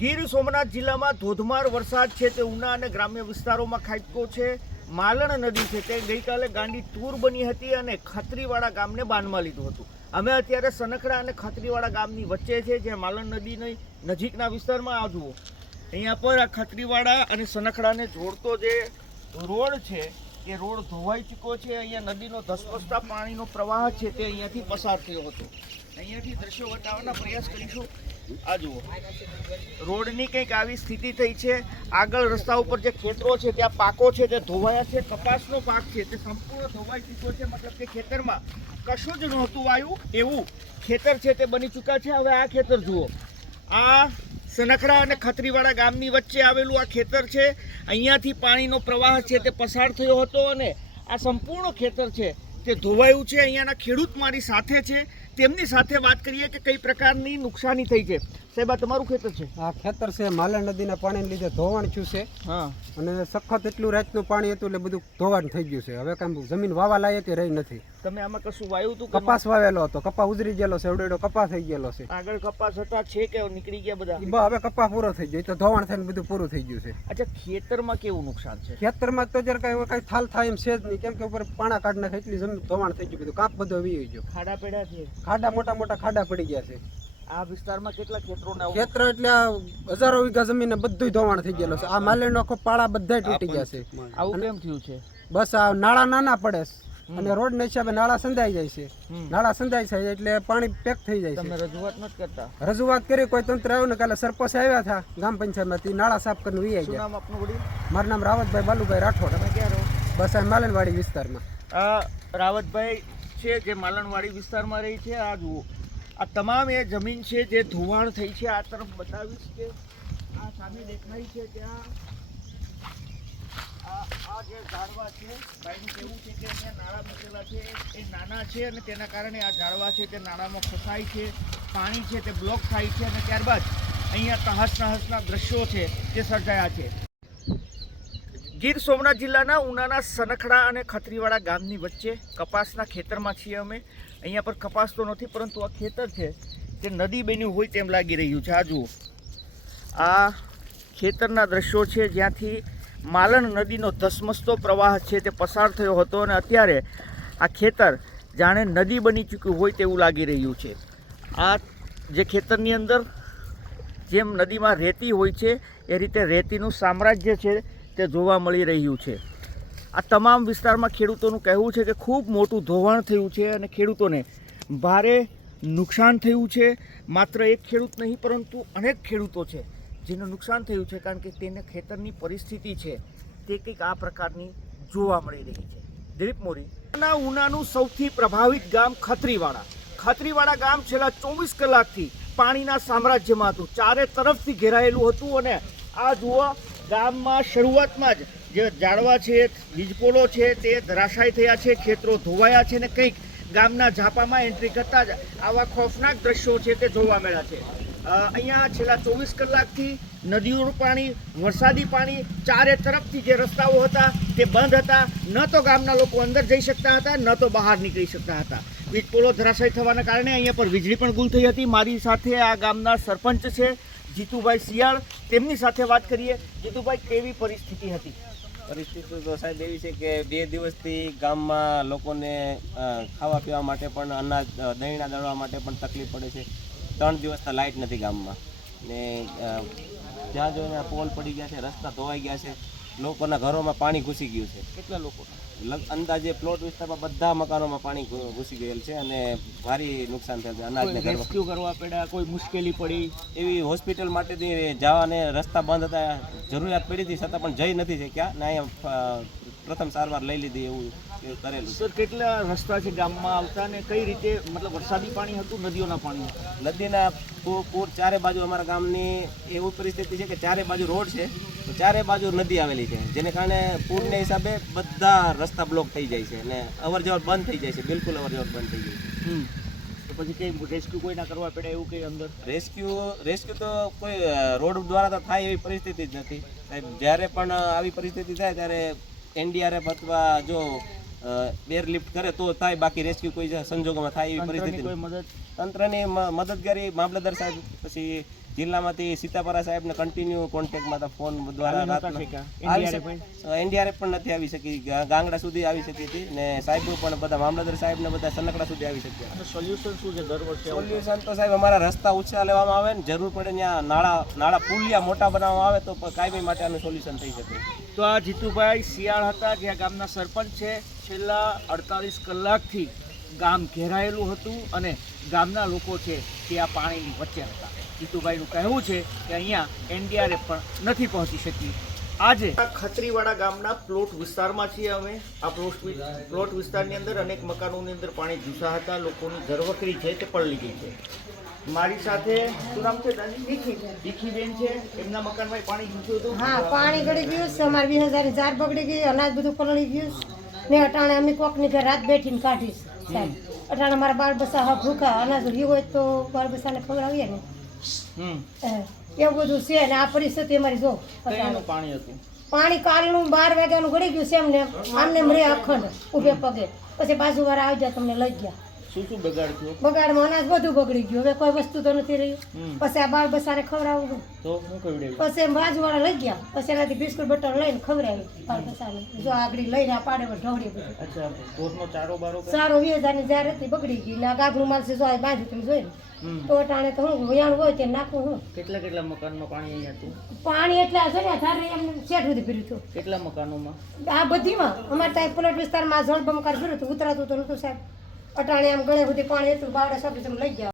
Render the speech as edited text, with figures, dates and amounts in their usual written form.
ગીર સોમનાથ જિલ્લામાં ધોધમાર વરસાદ છે તે ઉના અને ગ્રામ્ય વિસ્તારોમાં ખાબક્યો છે। માલણ નદી છે તે ગઈકાલે ગાંડી તૂર બની હતી અને ખત્રીવાડા ગામને બાનમાં લીધું હતું। અમે અત્યારે સનખડા અને ખત્રીવાડા ગામની વચ્ચે છે, જે માલણ નદીની નજીકના વિસ્તારમાં આ જુઓ, અહીંયા પર આ ખત્રીવાડા અને સનખડાને જોડતો જે રોડ છે એ રોડ ધોવાઈ ચૂક્યો છે। અહીંયા નદીનો ધસમસતા પાણીનો પ્રવાહ છે તે અહીંયાથી પસાર થયો હતો। અહીંયાથી દ્રશ્યો બતાવવાના પ્રયાસ કરીશું। આ જુઓ, રોડની કંઈક આવી સ્થિતિ થઈ છે। આગળ રસ્તા ઉપર જે ખેતરો છે ત્યાં પાકો છે તે ધોવાયા છે। કપાસનો પાક છે તે સંપૂર્ણ ધોવાઈ ચૂક્યો છે, મતલબ કે ખેતરમાં કશું જ નહોતું આવ્યું એવું ખેતર છે તે બની ચૂક્યા છે। હવે આ ખેતર જુઓ, આ સનખડા અને ખત્રીવાડા ગામની વચ્ચે આવેલું આ ખેતર છે। અહીંયાથી પાણીનો પ્રવાહ છે તે પસાર થયો હતો અને આ સંપૂર્ણ ખેતર છે તે ધોવાયું છે। અહીંયાના ખેડૂત મારી સાથે છે, તેમની સાથે વાત કરીએ કે કઈ પ્રકારની નુકસાની થઈ છે। સાહેબ, આ તમારું ખેતર છે? આ ખેતર છે, માલણ નદીના પાણીને લીધે ધોવાણ થયું છે। હા, અને સખત એટલું રાતનું પાણી હતું એટલે બધું ધોવાણ થઈ ગયું છે। હવે કાંઈ જમીન વાવા લાયક રહી નથી। તમે આમાં કશું વાવ્યું હતું? કપાસ વાવેલો હતો, કપાસ ઉજરી ગયેલો છે, એવડો કપાસ થઈ ગયેલો છે। આગળ કપાસ હતા છે કે નીકળી ગયા બધા? હવે કપાસ પૂરો થઈ ગયો, તો ધોવાણ થઈને બધું પૂરું થઈ ગયું છે। અચ્છા, ખેતરમાં કેવું નુકસાન છે? ખેતરમાં તો જરા કઈ થાલ થાય એમ છે જ નહીં, કેમ કે ઉપર પાણા કાઢ નાખે એટલી જમીન ધોવાણ થઈ ગયું, બધું કાપ બધો વી ગયો। ખાડા પડ્યા છે? ખાડા મોટા મોટા ખાડા પડી ગયા છે। આ વિસ્તારમાં કેટલા ખેતરોના? ખેતર એટલે હજારો વીઘા જમીન બધું ધોવાણ થઈ ગયેલો છે। આ માલણનો આખો પાળા બધા તૂટી ગયા છે। આવું કેમ થયું છે? બસ આ નાળા નાના પડે અને રોડ ના હિસાબે નાળા સંધાઈ જાય છે। નાળા સંધાઈ જાય એટલે પાણી પેક થઈ જાય છે। તમે રજૂઆત નથી કરતા? રજૂઆત કરી, કોઈ તંત્ર આવ્યું ને, કાલે સરપંચ આવ્યા હતા ગામ પંચાયતમાંથી, નાળા સાફ કરીને વી આવી શું ગયા। નામ આપનું વડીલ? મારું નામ રાવતભાઈ બાલુભાઈ રાઠોડ। તમે ક્યાં રહો? બસ આ માલણવાડી વિસ્તારમાં। આ રાવતભાઈ છે જે માલણવાડી વિસ્તારમાં રહી છે। આ જુઓ, આ તમામ એ જમીન છે જે ધોવાણ થઈ છે। આ તરફ બતાવીશ કે આ સામે દેખાય છે ત્યાં આ જે ઝાડવા છે, ભાઈનું કહેવું છે કે અહીંયા નાળા મૂકેલા છે એ નાના છે અને તેના કારણે આ ઝાડવા છે તે નાળામાં ફસાય છે, પાણી છે તે બ્લોક થાય છે અને ત્યારબાદ અહીંયા તહસ નહસના દ્રશ્યો છે તે સર્જાયા છે। ગીર સોમનાથ જિલ્લાના ઉનાના સનખડા અને ખત્રીવાડા ગામની વચ્ચે કપાસના ખેતરમાં છીએ અમે। અહીંયા પર કપાસ તો નથી, પરંતુ આ ખેતર છે તે નદી બન્યું હોય તેમ લાગી રહ્યું છે। આ જુઓ, આ ખેતરના દ્રશ્યો છે જ્યાંથી માલણ નદીનો ધસમસતો પ્રવાહ છે તે પસાર થયો હતો અને અત્યારે આ ખેતર જાણે નદી બની ચૂક્યું હોય તેવું લાગી રહ્યું છે। આ જે ખેતરની અંદર જેમ નદીમાં રેતી હોય છે એ રીતે રેતીનું સામ્રાજ્ય છે તે જોવા મળી રહ્યું છે। આ તમામ વિસ્તારમાં ખેડૂતોનું કહેવું છે કે ખૂબ મોટું ધોવાણ થયું છે અને ખેડૂતોને ભારે નુકસાન થયું છે। માત્ર એક ખેડૂત નહીં, પરંતુ અનેક ખેડૂતો છે જેનું નુકસાન થયું છે, કારણ કે તેને ખેતરની પરિસ્થિતિ છે તે કંઈક આ પ્રકારની જોવા મળી રહી છે। દિલીપ મોરી, ઉનાનું સૌથી પ્રભાવિત ગામ ખત્રીવાડા। ખત્રીવાડા ગામ છેલ્લા 24 કલાકથી પાણીના સામ્રાજ્યમાં હતું, ચારે તરફથી ઘેરાયેલું હતું અને આ જુઓ, ગામમાં શરૂઆતમાં જ જે ઝાડવા છે, વીજપોલો છે તે ધરાશાયી થયા છે, ખેતરો ધોવાયા છે અને કંઈક ગામના ઝાપામાં એન્ટ્રી કરતાં જ આવા ખોફનાક દ્રશ્યો છે તે જોવા મળ્યા છે। અહીંયા છેલ્લા 24 કલાકથી નદીઓનું પાણી, વરસાદી પાણી, ચારે તરફથી જે રસ્તાઓ હતા તે બંધ હતા। ન તો ગામના લોકો અંદર જઈ શકતા હતા, ન તો બહાર નીકળી શકતા હતા। વીજપોલો ધરાશાયી થવાના કારણે અહીંયા પર વીજળી પણ ગુલ થઈ હતી। મારી સાથે આ ગામના સરપંચ છે જીતુભાઈ શિયાળ, તેમની સાથે વાત કરીએ। જીતુભાઈ, કેવી પરિસ્થિતિ હતી? પરિસ્થિતિ તો સાહેબ એવી છે કે 2 દિવસથી ગામમાં લોકોને ખાવા પીવા માટે પણ અનાજ, દહીંના દળવા માટે પણ તકલીફ પડે છે। 3 દિવસથી લાઇટ નથી ગામમાં ને જ્યાં જોઈને પોલ પડી ગયા છે, રસ્તા ધોવાઈ ગયા છે, લોકોના ઘરોમાં પાણી ઘૂસી ગયું છે। કેટલા લોકો? અંદાજે પ્લોટ વિસ્તારમાં બધા મકાનોમાં પાણી ઘૂસી ગયેલ છે અને ભારે નુકસાન થયેલ છે। અનાજને રેસ્ક્યુ કરવા પડ્યા, કોઈ મુશ્કેલી પડી? એવી હોસ્પિટલ માટેથી જવાને રસ્તા બંધ હતા, જરૂરિયાત પડી હતી છતાં પણ જઈ નથી શક્યા ને અહીંયા પ્રથમ સારવાર લઈ લીધી એવું કરેલું। સર, કેટલા રસ્તા છે ગામમાં આવતા ને કઈ રીતે, મતલબ વરસાદી પાણી હતું, નદીઓના પાણી? નદીના પૂર ચારે બાજુ અમારા ગામની એવી પરિસ્થિતિ છે કે ચારે બાજુ રોડ છે, તો ચારે બાજુ નદી આવેલી છે, જેને કારણે પૂરને હિસાબે બધા રસ્તા બ્લોક થઈ જાય છે અને અવર જવર બંધ થઈ જાય છે, બિલકુલ અવર જવર બંધ થઈ જાય છે। તો પછી કંઈ રેસ્ક્યુ કોઈ ના કરવા પડે એવું કંઈ અંદર? રેસ્ક્યુ તો કોઈ રોડ દ્વારા તો થાય એવી પરિસ્થિતિ જ નથી સાહેબ। જ્યારે પણ આવી પરિસ્થિતિ થાય ત્યારે NDRF અથવા જો એરલિફ્ટ કરે તો થાય, બાકી રેસ્ક્યુ કોઈ સંજોગોમાં થાય એવી પરિસ્થિતિ। કોઈ મદદ? તંત્રની મદદગારી મામલતદાર સાહેબ, પછી જિલ્લામાંથી સીતાપરા સાહેબને કન્ટિન્યુ કોન્ટેક્ટમાં હતા ફોન દ્વારા એનડીઆરએફ પણ નથી આવી શકી, ગાંગડા સુધી આવી શકી હતી ને સાહેબો પણ બધા મામલતદાર સાહેબ ને બધા સનકડા સુધી આવી શક્યા. સોલ્યુશન શું છે દર વર્ષે? સોલ્યુશન તો સાહેબ અમારા રસ્તા ઊંચા લેવામાં આવે ને જરૂર પડે ત્યાં નાળા પુલિયા મોટા બનાવવામાં આવે તો કાયમી માટે આનું સોલ્યુશન થઈ શકે. તો આ જીતુભાઈ શિયાળ હતા, જે આ ગામના સરપંચ છે. છેલ્લા 48 કલાકથી ગામ ઘેરાયેલું હતું અને ગામના લોકો છે તે આ પાણીની વચ્ચે હતા. જીતુભાઈનું કહેવું છે કે અહીંયા એનડીઆરએફ પણ નથી પહોંચી શકી. આજે ખત્રીવાડા ગામના પ્લોટ વિસ્તારમાં છીએ અમે. આ પ્લોટ વિસ્તારની અંદર અનેક મકાનોની અંદર પાણી ઘૂસા હતા. લોકોની ઘરવખરી છે તે પલળી ગઈ છે. મારી સાથે શું નામ છે દાદી? દીખીબેન છે. એમના મકાનમાં પાણી ઘૂસ્યું હતું. હા, પાણી ગળી ગયું છે. અમારે 2000 જાર બગડી ગઈ, અનાજ બધું પલળી ગયું ને અટાણે અમે કોકની ઘર રાત બેઠીને કાઢીશ સાહેબ. અટાણે મારા બાળ બસા હા ભૂખા, અનાજ રહ્યું હોય તો બાળ બસાને ખવડાવીએ ને એવું બધું છે. ને આ પરિસ્થિતિ અમારી જો પાણી હતું. પાણી કાલનું 12 વાગ્યાનું ગળી ગયું છે. એમને આમને મળે અખંડ ઊભે પગે. પછી બાજુવાળા આવી જાય તમને લઈ ગયા. શું બગાડ થયો? બગાડમાં અનાજ બધું બગડી ગયું. હવે કોઈ વસ્તુ તો નથી રહ્યું. પછી આ બાળ બસાને ખવડાવવું તો હું કહી પછી બાજુવાળા લઈ ગયા. પછી એનાથી બિસ્કુટ બટર લઈને ખવડાવી બાળ બસાને. જો આગળ લઈને આ પાડે ઢોળી બધું. અચ્છા, ધોધનો ચારો બારો સારો 2000 જાર હતી બગડી ગઈ ને આ ગાગનું માલ છે જો આ બાજુ તમે જોઈ તો અટાણે તો હું વયાણ હોય તે નાખું હું. કેટલા મકાનમાં પાણી અહીંયા હતું? પાણી એટલા છે ને ધારે એમને શેઠ સુધી ભર્યું હતું. કેટલા મકાનોમાં? આ બધીમાં અમારે ત્યાં પ્લોટ વિસ્તારમાં જળબંકાર ભર્યું હતું. ઉતરાતું તો નતું સાહેબ. અટાણે આમ ગળે સુધી પાણી હતું. બાવડા સાહેબ તમે લઈ ગયા.